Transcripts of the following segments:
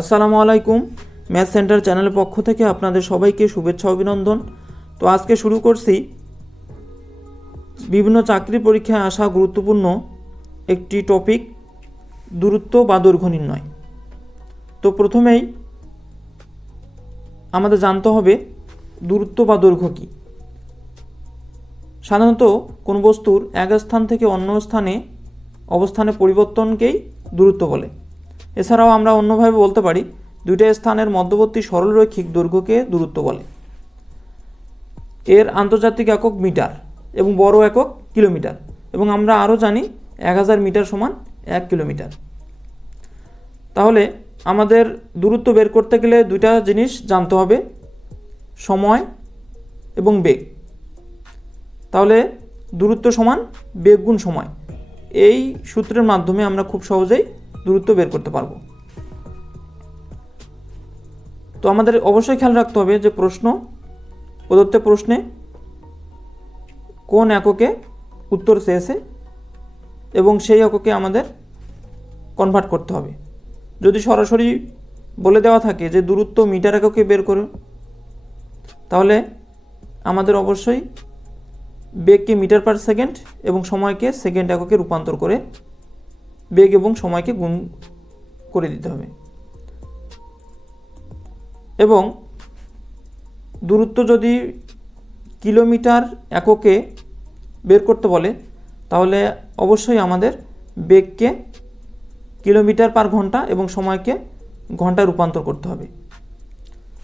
আসসালামু আলাইকুম। Math centre চ্যানেলের পক্ষ থেকে আপনাদের সবাইকে শুভেচ্ছা অভিনন্দন। তো আজকে শুরু করছি বিভিন্ন চাকরি পরীক্ষায় আসা গুরুত্বপূর্ণ একটি টপিক, দূরত্ব বা দৈর্ঘ্য নির্ণয়। তো প্রথমেই আমাদের জানতে হবে দূরত্ব বা দৈর্ঘ্য কী। সাধারণত কোনো বস্তুর এক স্থান থেকে অন্য স্থানে অবস্থানের পরিবর্তনকেই দূরত্ব বলে। এছাড়াও আমরা অন্যভাবে বলতে পারি দুইটা স্থানের মধ্যবর্তী সরলরৈখিক দৈর্ঘ্যকে দূরত্ব বলে। এর আন্তর্জাতিক একক মিটার এবং বড় একক কিলোমিটার, এবং আমরা আরও জানি 1000 মিটার সমান 1 কিলোমিটার। তাহলে আমাদের দূরত্ব বের করতে গেলে দুইটা জিনিস জানতে হবে, সময় এবং বেগ। তাহলে দূরত্ব সমান বেগ গুণ সময়, এই সূত্রের মাধ্যমে আমরা খুব সহজেই দূরত্ব বের করতে পারবো। তো আমাদের অবশ্যই খেয়াল রাখতে হবে যে প্রদত্ত প্রশ্নে কোন এককে উত্তর চেয়েছে এবং সেই এককে আমাদের কনভার্ট করতে হবে। যদি সরাসরি বলে দেওয়া থাকে যে দূরত্ব মিটার এককে বের করুন, তাহলে আমাদের অবশ্যই বেগকে মিটার পার সেকেন্ড এবং সময়কে সেকেন্ড এককে রূপান্তর করে বেগ এবং সময়কে গুণ করে দিতে হবে। এবং দূরত্ব যদি কিলোমিটার এককে বের করতে বলে, তাহলে অবশ্যই আমাদের বেগকে কিলোমিটার পার ঘন্টা এবং সময়কে ঘন্টায় রূপান্তর করতে হবে।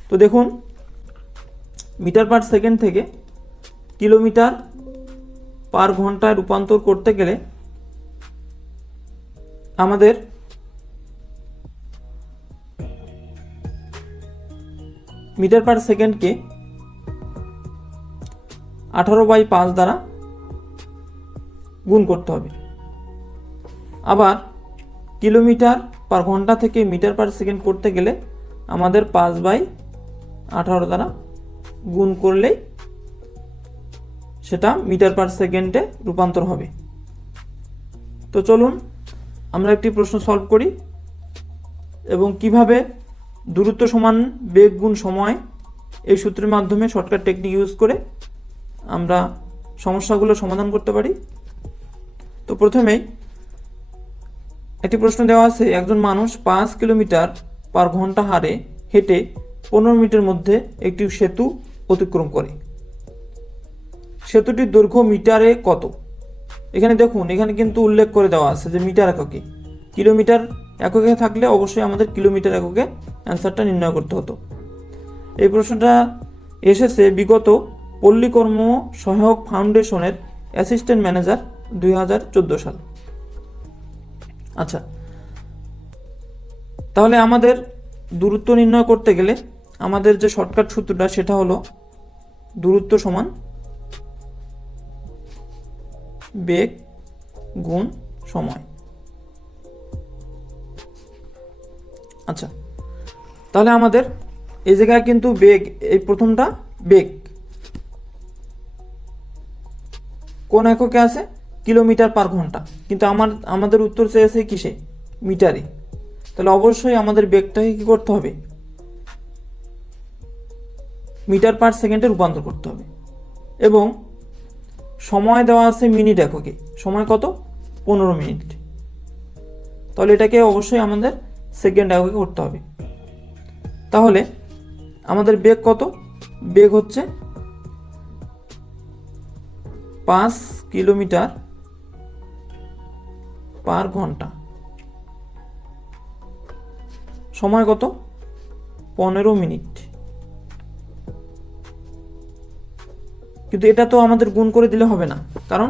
তো দেখুন, মিটার পার সেকেন্ড থেকে কিলোমিটার পার ঘন্টায় রূপান্তর করতে গেলে আমাদের মিটার পার সেকেন্ডকে 18/5 দ্বারা গুণ করতে হবে। আবার কিলোমিটার পার ঘন্টা থেকে মিটার পার সেকেন্ড করতে গেলে আমাদের 5/18 দ্বারা গুণ করলেই সেটা মিটার পার সেকেন্ডে রূপান্তর হবে। তো চলুন আমরা একটি প্রশ্ন সলভ করি এবং কিভাবে দূরত্ব সমান বেগ গুণ সময় এই সূত্রের মাধ্যমে শর্টকাট টেকনিক ইউজ করে আমরা সমস্যাগুলো সমাধান করতে পারি। তো প্রথমেই একটি প্রশ্ন দেওয়া আছে, একজন মানুষ 5 কিলোমিটার পার ঘন্টা হারে হেঁটে 15 মিনিটের মধ্যে একটি সেতু অতিক্রম করে। সেতুটির দৈর্ঘ্য মিটারে কত? এখানে দেখুন, এখানে কিন্তু উল্লেখ করে দেওয়া আছে যে মিটার এককে। কিলোমিটার এককে থাকলে অবশ্যই আমাদের কিলোমিটার এককে অ্যান্সারটা নির্ণয় করতে হতো। এই প্রশ্নটা এসেছে বিগত পল্লী কর্ম সহায়ক ফাউন্ডেশনের অ্যাসিস্ট্যান্ট ম্যানেজার 2014 সাল। আচ্ছা, তাহলে আমাদের দূরত্ব নির্ণয় করতে গেলে আমাদের যে শর্টকাট সূত্রটা সেটা হলো দূরত্ব সমান বেগ গুণ সময়। আচ্ছা, তাহলে আমাদের এই জায়গায় কিন্তু বেগ, এই প্রথমটা বেগ কোন এককে আছে? কিলোমিটার পার ঘন্টা, কিন্তু আমাদের উত্তর চেয়েছে কিসে? মিটারে। তাহলে অবশ্যই আমাদের বেগটাকে কি করতে হবে? মিটার পার সেকেন্ডে রূপান্তর করতে হবে। এবং সময় দেওয়া আছে মিনিট এককে, সময় কত? 15 মিনিট। তাহলে এটাকে অবশ্যই আমাদের সেকেন্ড এককে করতে হবে। তাহলে আমাদের বেগ কত? বেগ হচ্ছে 5 কিলোমিটার পার ঘন্টা। সময় কত? 15 মিনিট। কিন্তু এটা তো আমাদের গুণ করে দিলে হবে না, কারণ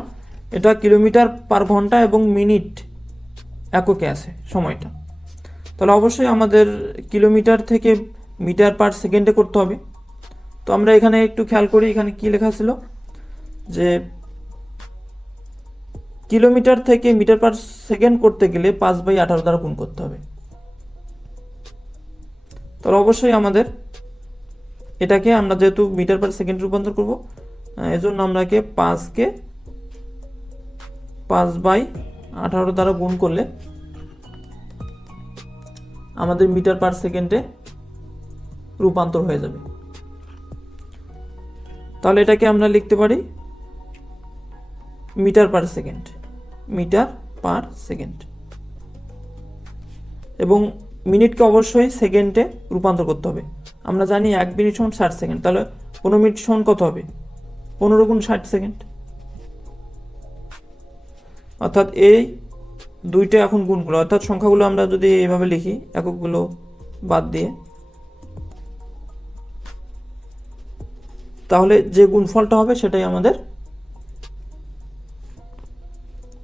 এটা কিলোমিটার পার ঘন্টা এবং মিনিট এককে আছে সময়টা। তাহলে অবশ্যই আমাদের কিলোমিটার থেকে মিটার পার সেকেন্ডে করতে হবে। তো আমরা এখানে একটু খেয়াল করি, এখানে কি লেখা ছিল যে কিলোমিটার থেকে মিটার পার সেকেন্ড করতে গেলে 5/18 দ্বারা গুণ করতে হবে। তাহলে অবশ্যই আমাদের এটাকে আমরা যেহেতু মিটার পার সেকেন্ড রূপান্তর করব, এজন্য আমরা 5কে 5/18 দ্বারা গুণ করলে আমাদের মিটার পার সেকেন্ডে রূপান্তর হয়ে যাবে। তাহলে এটাকে আমরা লিখতে পারি metre per second, metre per second. এবং মিনিটকে অবশ্যই সেকেন্ডে রূপান্তর করতে হবে। আমরা জানি 1 মিনিট সমান 60 সেকেন্ড, তাহলে 15 মিনিট সমান কত হবে? 15 গুণ 60 সেকেন্ড। অর্থাৎ এই দুইটা এখন গুণ করো, অর্থাৎ সংখ্যাগুলো আমরা যদি এইভাবে লিখি, এককগুলো বাদ দিয়ে, তাহলে যে গুণফলটা হবে সেটাই আমাদের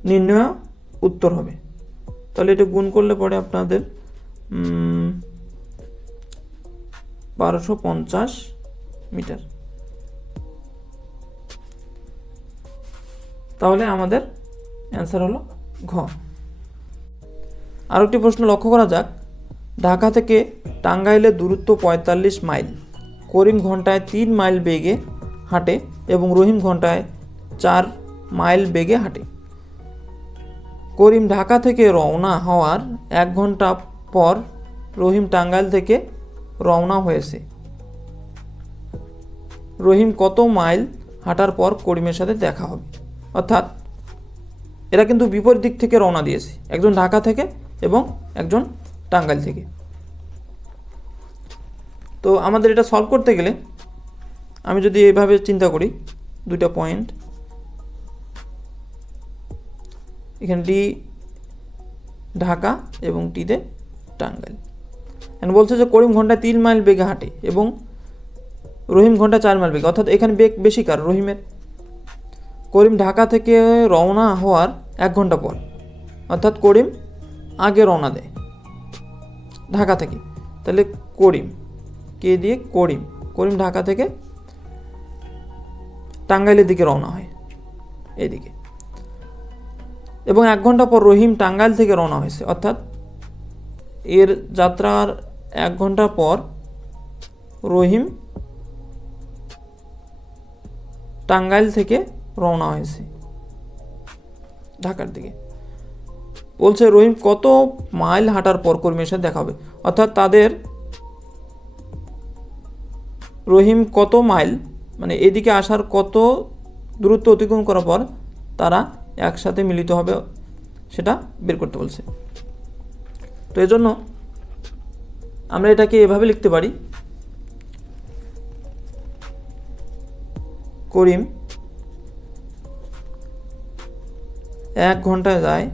নির্ণয় উত্তর হবে। তাহলে এটা গুণ করলে পরে আপনাদের 1250 মিটার। তাহলে আমাদের অ্যান্সার হলো ঘ। আর একটি প্রশ্ন লক্ষ্য করা যাক। ঢাকা থেকে টাঙ্গাইলের দূরত্ব 45 মাইল। করিম ঘন্টায় 3 মাইল বেগে হাঁটে এবং রহিম ঘন্টায় 4 মাইল বেগে হাঁটে। করিম ঢাকা থেকে রওনা হওয়ার 1 ঘন্টা পর রহিম টাঙ্গাইল থেকে রওনা হয়েছে। রহিম কত মাইল হাঁটার পর করিমের সাথে দেখা হবে? অর্থাৎ এরা কিন্তু বিপরীত দিক থেকে রওনা দিয়েছে, একজন ঢাকা থেকে এবং একজন টাঙ্গাইল থেকে। তো আমাদের এটা সলভ করতে গেলে আমি যদি এইভাবে চিন্তা করি, দুইটা পয়েন্ট, এখানে ডি ঢাকা এবং টিতে টাঙ্গাইল। এখন বলছে যে করিম ঘন্টায় 3 মাইল বেগে হাঁটে এবং রহিম ঘন্টায় 4 মাইল বেগে, অর্থাৎ এখানে বেগ বেশি কার? রহিমের। করিম ঢাকা থেকে রওনা হওয়ার 1 ঘন্টা পর, অর্থাৎ করিম আগে রওনা দেয় ঢাকা থেকে। তাহলে করিম কে দিয়ে? করিম। করিম ঢাকা থেকে টাঙ্গাইলের দিকে রওনা হয়, এদিকে। এবং 1 ঘন্টা পর রহিম টাঙ্গাইল থেকে রওনা হয়েছে, অর্থাৎ এর যাত্রার 1 ঘন্টা পর রহিম টাঙ্গাইল থেকে রওনা হয়েছে ঢাকার দিকে। বলছে রহিম কত মাইল হাঁটার পর করিমের সাথে দেখা হবে, অর্থাৎ তাদের রহিম কত মাইল, মানে এদিকে আসার কত দূরত্ব অতিক্রম করার পর তারা একসাথে মিলিত হবে, সেটা বের করতে বলছে। তো এজন্য আমরা এটাকে এভাবে লিখতে পারি, করিম 1 ঘন্টায় যায়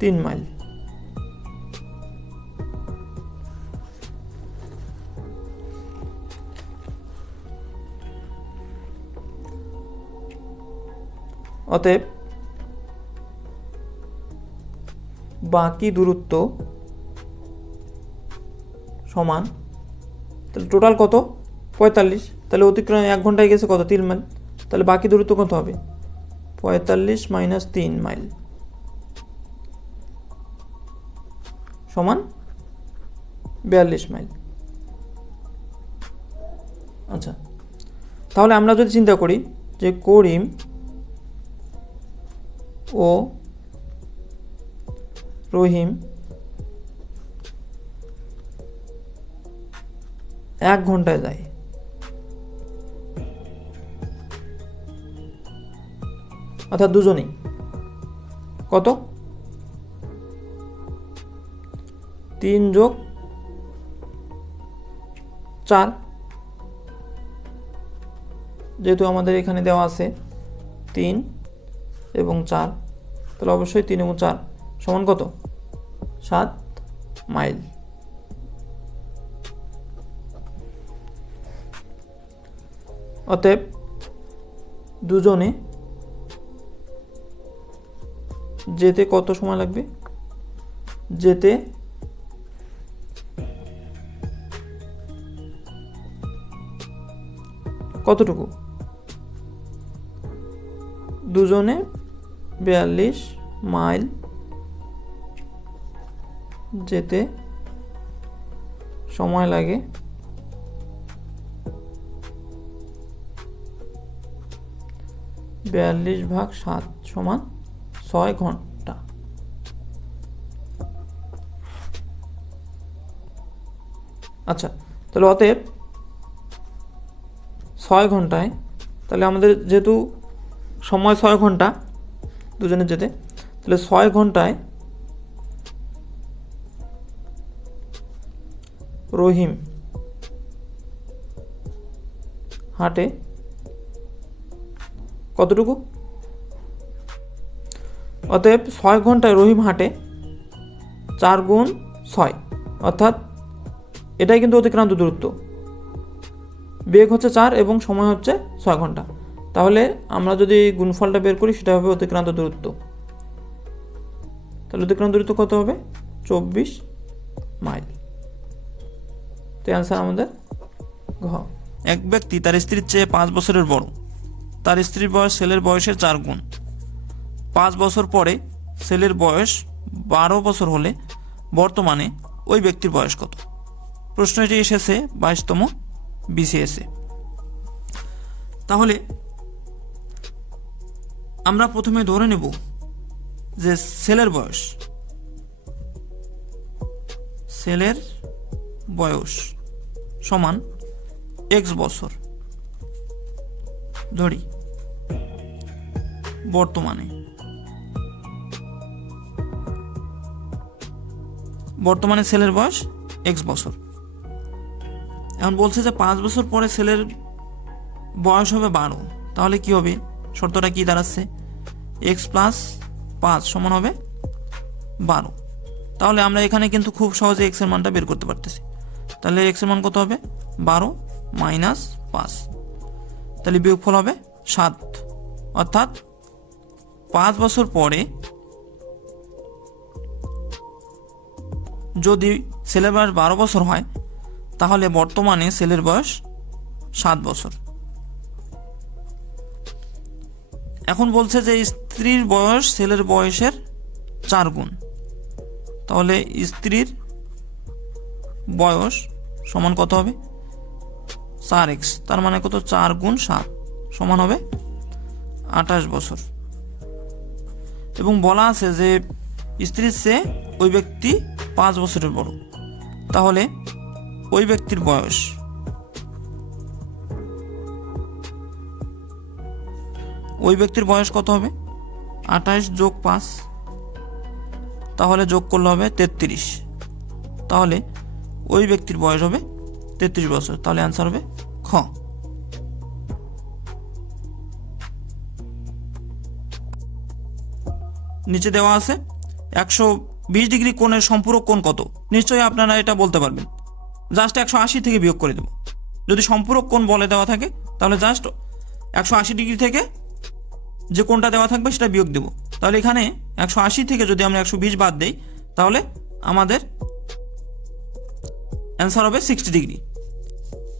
3 মাইল। অতএব বাকি দূরত্ব সমান, তাহলে টোটাল কত? 45। তাহলে অতিক্রম 1 ঘন্টায় গেছে কত? 3 মাইল। তাহলে বাকি দূরত্ব কত হবে? 45 মাইনাস 3 মাইল সমান 42 মাইল। আচ্ছা, তাহলে আমরা যদি চিন্তা করি যে করিম ও রহিম 1 ঘন্টায় যায়, অর্থাৎ দুজনেই কত? 3 যোগ 4, যেহেতু আমাদের এখানে দেওয়া আছে 3 এবং 4, তাহলে অবশ্যই 3 এবং 4 সমান কত? 7 মাইল। অতএব দুজনে যেতে কত সময় লাগবে? যেতে কতটুকু? দুজনে 42 মাইল যেতে সময় লাগে 42 42/7 সমান 6 ঘন্টা। আচ্ছা, তাহলে অতএব 6 ঘন্টায়, তাহলে আমাদের যেহেতু সময় 6 ঘন্টা দুজনের যেতে, তাহলে 6 ঘন্টায় রহিম হাঁটে কতটুকু? অতএব 6 ঘন্টায় রহিম হাঁটে 4 গুণ 6, অর্থাৎ এটাই কিন্তু অতিক্রান্ত দূরত্ব। বেগ হচ্ছে 4 এবং সময় হচ্ছে 6 ঘন্টা। তাহলে আমরা যদি গুণফলটা বের করি সেটা হবে অতিক্রান্ত দূরত্ব। তাহলে অতিক্রান্ত দূরত্ব কত হবে? 24 মাইল। তো অ্যান্সার আমাদের ঘ। এক ব্যক্তি তার স্ত্রীর চেয়ে 5 বছরের বড়। তার স্ত্রীর বয়স ছেলের বয়সের 4 গুণ। 5 বছর পরে ছেলের বয়স 12 বছর হলে বর্তমানে ওই ব্যক্তির বয়স কত? প্রশ্নটি এসেছে 22তম বিসিএসে। তাহলে আমরা প্রথমে ধরে নেব যে ছেলের বয়স সমান x বছর ধরি বর্তমানে ছেলের বয়স x বছর। এখন বলছে যে 5 বছর পরে ছেলের বয়স হবে 12, তাহলে কি হবে? শর্তটা কি দাঁড়াচ্ছে? x + 5 সমান হবে 12। তাহলে আমরা এখানে কিন্তু খুব সহজে x এর মানটা বের করতে পারতেছি। তাহলে x এর মান কত হবে? 12 - 5, তাহলে বিয়োগফল হবে 7। অর্থাৎ 5 বছর পরে যদি ছেলের বয়স 12 বছর হয় তাহলে বর্তমানে ছেলের বয়স 7 বছর। এখন বলছে যে স্ত্রীর বয়স ছেলের বয়সের 4 গুণ। তাহলে স্ত্রীর বয়স সমান কত হবে? 4x, তার মানে কত? 4 গুণ 7 সমান হবে 28 বছর। এবং বলা আছে যে স্ত্রীর চেয়ে ওই ব্যক্তি 5 বছরের বড়। তাহলে ওই ব্যক্তির বয়স কত হবে? 28 + 5, তাহলে যোগ করলে হবে 33। তাহলে ওই ব্যক্তির বয়স হবে 33 বছর। তাহলে অ্যান্সার হবে খ। নিচে দেওয়া আছে 120 ডিগ্রি কোণের সম্পূরক কোণ কত? নিশ্চয়ই আপনারা এটা বলতে পারবেন। জাস্ট 180 থেকে বিয়োগ করে দেব। যদি সম্পূরক কোণ বলে দেওয়া থাকে তাহলে জাস্ট 180 ডিগ্রি থেকে যে কোণটা দেওয়া থাকবে সেটা বিয়োগ দেব। তাহলে এখানে 180 থেকে যদি আমরা 120 বাদ দেই তাহলে আমাদের অ্যান্সার হবে 60 ডিগ্রি।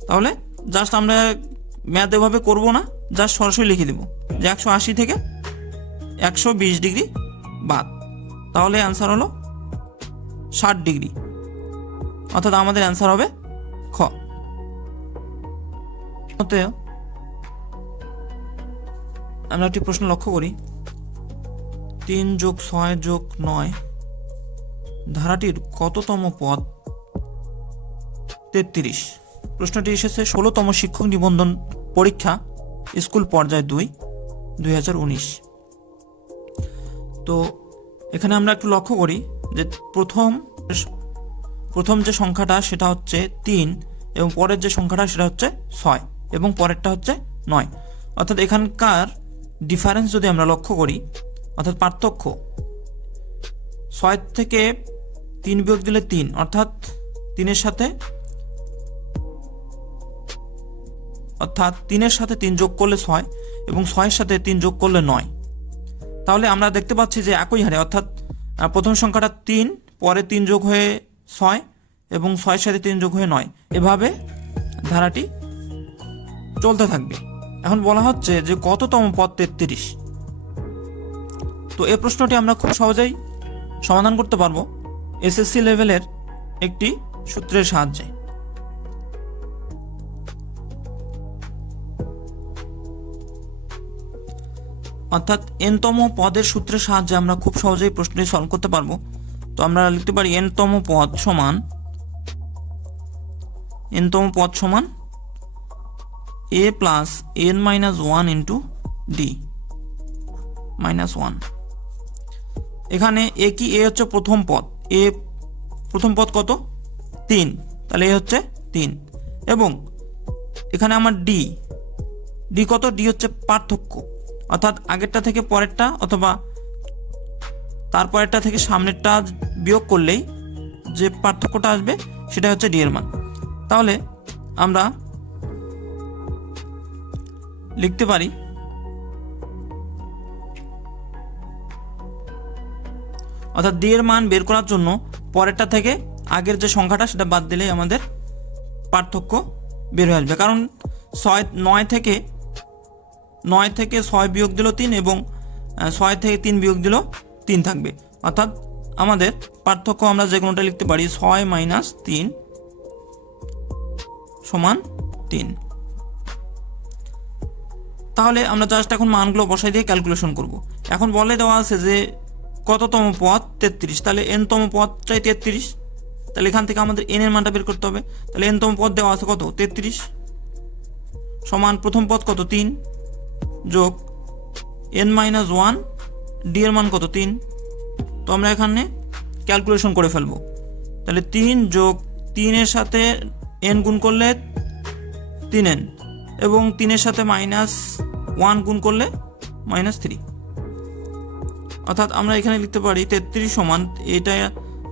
তাহলে জাস্ট আমরা ম্যাথ এভাবে করবো না, জাস্ট সরাসরি লিখে দেব যে 180 থেকে 120 ডিগ্রি বাদ, তাহলে অ্যান্সার হলো 60 ডিগ্রি। অর্থাৎ আমাদের অ্যান্সার হবে খ। আমরা একটি প্রশ্ন লক্ষ্য করি। 3 + 6 + 9 ধারাটির কততম পদ? 33। প্রশ্নটি এসেছে 16তম শিক্ষক নিবন্ধন পরীক্ষা স্কুল পর্যায় 2, 2019। তো এখানে আমরা একটু লক্ষ্য করি যে প্রথম যে সংখ্যাটা সেটা হচ্ছে 3 এবং পরের যে সংখ্যাটা সেটা হচ্ছে 6 এবং পরেরটা হচ্ছে 9। অর্থাৎ এখানকার ডিফারেন্স যদি আমরা লক্ষ্য করি, অর্থাৎ পার্থক্য, 6 থেকে 3 বিয়োগ দিলে 3, অর্থাৎ 3-এর সাথে 3 যোগ করলে 6 এবং 6-এর সাথে 3 যোগ করলে 9। তাহলে আমরা দেখতে পাচ্ছি যে একই হারে, অর্থাৎ প্রথম সংখ্যাটা 3, পরে 3 যোগ হয়ে 6 এবং 6-এর সাথে 3 যোগ হয়ে 9, এভাবে ধারাটি চলতে থাকবে। এখন বলা হচ্ছে যে কততম পদ 33। তো এই প্রশ্নটি আমরা খুব সহজেই সমাধান করতে পারবো এসএসসি লেভেলের একটি সূত্রের সাহায্যে। অর্থাৎ n-তম পদের সূত্রের সাহায্যে আমরা খুব সহজেই প্রশ্নটি সলভ করতে পারবো। তো আমরা লিখতে পারি n-তম পদ সমান a plus n minus 1 into D minus 1। এখানে এ কি? এ হচ্ছে প্রথম পদ, প্রথম পদ কত? 3, তাহলে এ হচ্ছে 3। এবং এখানে আমার ডি কত? ডি হচ্ছে পার্থক্য, অর্থাৎ আগেরটা থেকে পরেরটা অথবা তারপরেরটা থেকে সামনেরটা বিয়োগ করলেই যে পার্থক্যটা আসবে সেটা হচ্ছে ডি এর মান। তাহলে আমরা লিখতে পারি অর্থাৎ ডি এর মান বের করার জন্য পরেরটা থেকে আগের যে সংখ্যাটা সেটা বাদ দিলেই আমাদের পার্থক্য বের হয়ে আসবে। কারণ 9 থেকে 6 বিয়োগ দিল 3 এবং 6 থেকে 3 বিয়োগ দিল 3 থাকবে, অর্থাৎ আমাদের পার্থক্য আমরা যে কোনোটা লিখতে পারি 6 মাইনাস 3 সমান 3। তাহলে আমরা জাস্ট এখন মানগুলো বসাই দিয়ে ক্যালকুলেশন করব। এখন বলে দেওয়া আছে যে কততম পদ? 33, তাহলে n-তম পদ চাই 33, তাহলে এখান থেকে আমাদের n এর মানটা বের করতে হবে। তাহলে n-তম পদ দেওয়া আছে কত? 33 সমান প্রথম পদ কত? 3 যোগ n মাইনাস 1, ডি এর মান কত? 3। তো আমরা এখানে ক্যালকুলেশন করে ফেলবো। তাহলে 3 যোগ 3 এর সাথে n গুণ করলে 3n এবং 3 এর সাথে মাইনাস 1 গুণ করলে মাইনাস 3, অর্থাৎ আমরা এখানে লিখতে পারি 33 সমান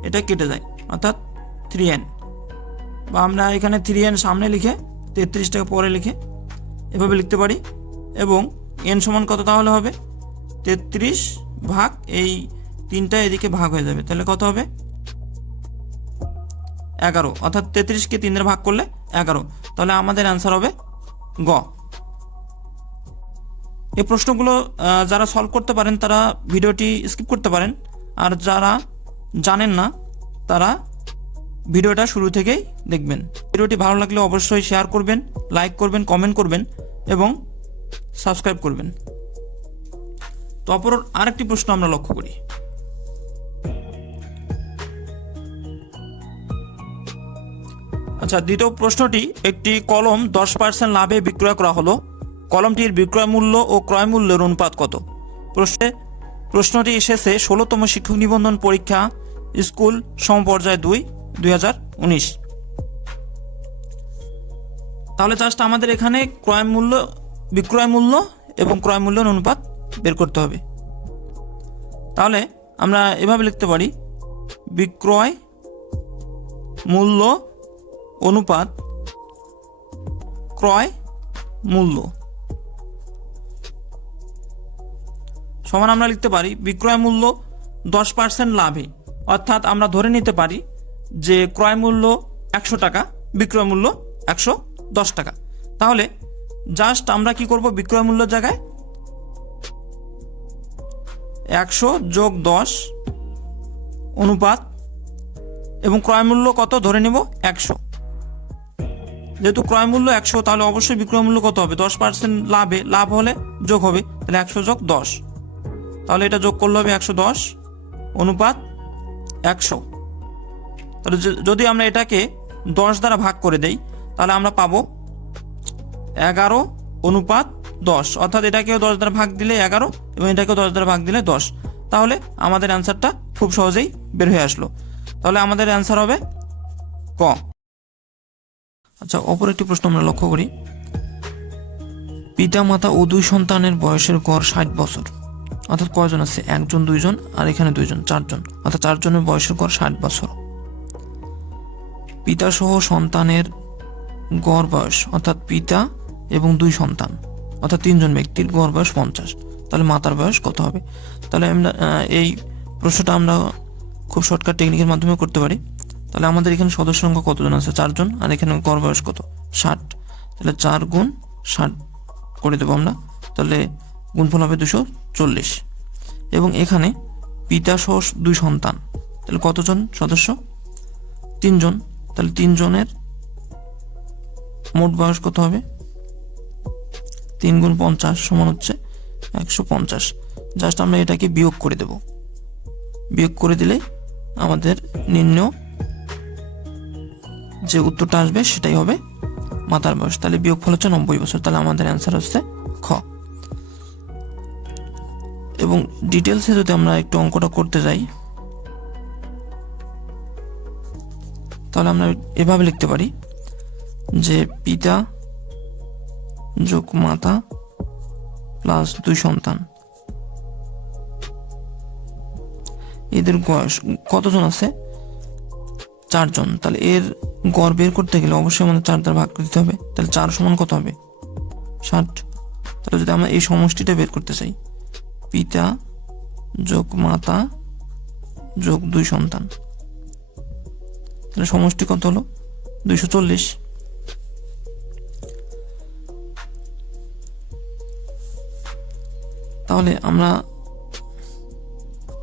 এটা কেটে যায় অর্থাৎ 3n, বা আমরা এখানে 3n সামনে লিখে 33টাকে পরে লিখে এভাবে লিখতে পারি। এবং n সমান কত তাহলে হবে? 33 ভাগ এই 3টা এদিকে ভাগ হয়ে যাবে, তাহলে কত হবে? 11, অর্থাৎ 33কে 3 দ্বারা ভাগ করলে 11, তাহলে আমাদের অ্যান্সার হবে গ। এই প্রশ্নগুলো যারা সলভ করতে পারেন তারা ভিডিওটি স্কিপ করতে পারেন, আর যারা জানেন না তারা ভিডিওটা শুরু থেকেই দেখবেন। ভিডিওটি ভালো লাগলে অবশ্যই শেয়ার করবেন, লাইক করবেন, কমেন্ট করবেন এবং সাবস্ক্রাইব করবেন। তো অপর আরেকটি প্রশ্ন আমরা লক্ষ্য করি। আচ্ছা, দ্বিতীয় প্রশ্নটি, একটি কলম 10% লাভে বিক্রয় করা হলো, কলমটির বিক্রয় মূল্য ও ক্রয় মূল্যের অনুপাত কত? প্রশ্নটি এসেছে 16তম শিক্ষক নিবন্ধন পরীক্ষা, স্কুল সমপর্যায় 2, 2019। তাহলে জাস্ট আমাদের এখানে বিক্রয় মূল্য এবং ক্রয় মূল্যের অনুপাত বের করতে হবে। তাহলে আমরা এভাবে লিখতে পারি বিক্রয় মূল্য অনুপাত ক্রয় মূল্য সমান আমরা লিখতে পারি বিক্রয় মূল্য 10% লাভে, অর্থাৎ আমরা ধরে নিতে পারি যে ক্রয় মূল্য 100 টাকা, বিক্রয় মূল্য 110 টাকা। তাহলে জাস্ট আমরা কি করব? বিক্রয় মূল্যের জায়গায় 100 যোগ 10 অনুপাত এবং ক্রয় মূল্য কত ধরে নেব? 100। যেহেতু ক্রয় মূল্য 100, তাহলে অবশ্যই বিক্রয় মূল্য কত হবে? 10% লাভ হলে যোগ হবে, তাহলে 100 যোগ 10, তাহলে এটা যোগ করলে হবে 110 অনুপাত 100। তাহলে যদি আমরা এটাকে 10 দ্বারা ভাগ করে দেই তাহলে আমরা পাবো 11 অনুপাত 10, অর্থাৎ এটাকেও 10 দ্বারা ভাগ দিলে 11 এবং এটাকেও 10 দ্বারা ভাগ দিলে 10। তাহলে আমাদের অ্যান্সারটা খুব সহজেই বের হয়ে আসলো। তাহলে আমাদের অ্যান্সার হবে ক। আচ্ছা, অপর একটি প্রশ্ন আমরা লক্ষ্য করি। পিতা মাতা ও 2 সন্তানের বয়সের গড় 60 বছর, অর্থাৎ কয়জন আছে? 1 জন, 2 জন, আর এখানে 2 জন, 4 জন, অর্থাৎ 4 জনের বয়সের গড় 60 বছর। পিতা সহ সন্তানের গড় বয়স, অর্থাৎ পিতা এবং 2 সন্তান, অর্থাৎ 3 জন ব্যক্তির গড় বয়স 50, তাহলে মাতার বয়স কত হবে? তাহলে আমরা এই প্রশ্নটা আমরা খুব শর্টকাট টেকনিকের মাধ্যমে করতে পারি। তাহলে আমাদের এখানে সদস্য সংখ্যা কতজন আছে? 4 জন, আর এখানে গড় বয়স কত? 60, তাহলে 4 গুণ 60 করে দেবো আমরা, তাহলে গুণফল হবে 240। এবং এখানে পিতা সহ 2 সন্তান, তাহলে কতজন সদস্য? 3 জন, তাহলে 3 জনের মোট বয়স কত হবে? 3 গুণ 50 সমান হচ্ছে 150। জাস্ট আমরা এটাকে বিয়োগ করে দেব। বিয়োগ করে দিলে আমাদের নির্ণয় যে উত্তরটা আসবে সেটাই হবে মাতার বয়স। তাহলে বিয়োগফল হচ্ছে 90 বছর। তাহলে আমাদের অ্যান্সার হচ্ছে খ। এবং ডিটেলসে যদি আমরা একটু অঙ্কটা করতে যাই, তাহলে আমরা এভাবে লিখতে পারি যে পিতা যোগ মাতা প্লাস 2 সন্তান, এদের বয়স কতজন আছে? 4 জন। তাহলে এর গড় বের করতে গেলে অবশ্যই আমাদের 4 দ্বারা ভাগ দিতে হবে। তাহলে 4 সমান কত হবে? 60। তাহলে যদি আমরা এই সমষ্টিটা বের করতে চাই, পিতা যোগ মাতা যোগ 2 সন্তান, তাহলে সমষ্টি কত হলো? 240। তাহলে আমরা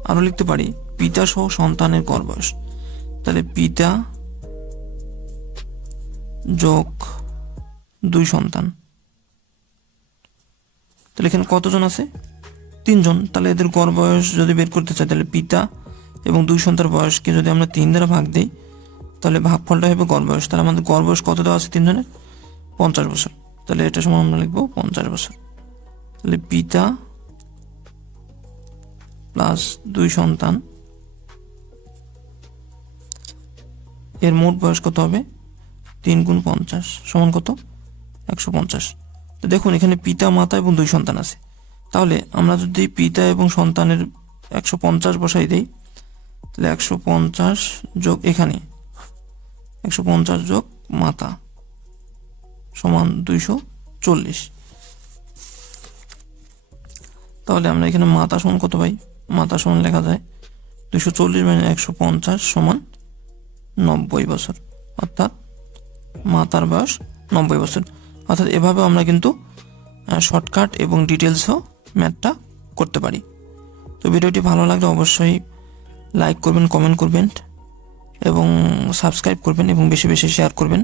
আরো লিখতে পারি পিতা সহ সন্তানের গড় বয়স। তাহলে পিতা যোগ 2 সন্তান, তাহলে এখানে কতজন আছে? 3 জন। তাহলে এদের গড় বয়স যদি বের করতে চাই, তাহলে পিতা এবং 2 সন্তানের বয়সকে যদি আমরা 3 দ্বারা ভাগ দিই, তাহলে ভাগফলটা হবে গড় বয়স। তাহলে আমাদের গড় বয়স কত দেওয়া আছে 3 জনের? 50 বছর। তাহলে এটা সময় আমরা লিখবো 50 বছর। তাহলে পিতা প্লাস 2 সন্তান, এর মোট বয়স কত হবে? 3 গুণ 50 সমান কত? 150। তো দেখুন এখানে পিতা মাতা এবং 2 সন্তান আছে। তাহলে আমরা যদি পিতা এবং সন্তানের 150 বসাই দেই, তাহলে 150 যোগ এখানে 150 যোগ মাতা সমান 240। তাহলে আমরা এখানে মাতা সমান কত পাই? মাতা সমান লেখা যায় 240 মানে 150 সমান 90 বছর, অর্থাৎ মাতার বয়স 90 বছর। অর্থাৎ এভাবে আমরা কিন্তু শর্টকাট এবং ডিটেলসও ম্যাথটা করতে পারি। তো ভিডিওটি ভালো লাগলে অবশ্যই লাইক করবেন, কমেন্ট করবেন এবং সাবস্ক্রাইব করবেন এবং বেশি বেশি শেয়ার করবেন।